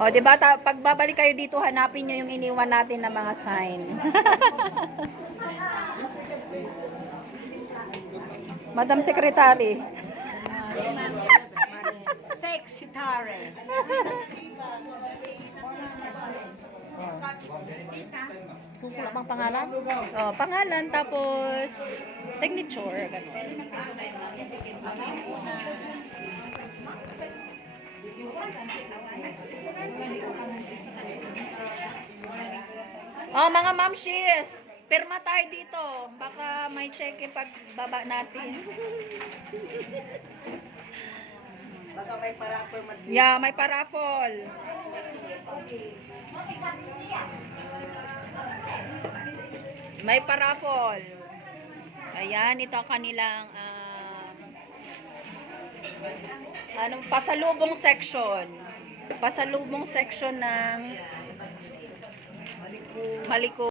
O, di ba, pag babalik kayo dito, hanapin nyo yung iniwan natin na mga sign. Madam Secretary. Secretary. Susulat bang pangalan? Oh, pangalan, tapos signature. Ganun. Oh, mga mamshis, pirma tayo dito. Baka may cheque pag baba natin. Baka may paraffol. Yeah, may paraffol. May paraffol. Ayan, ito ang kanilang pasalubong section. Pasalubong section ng Maliko.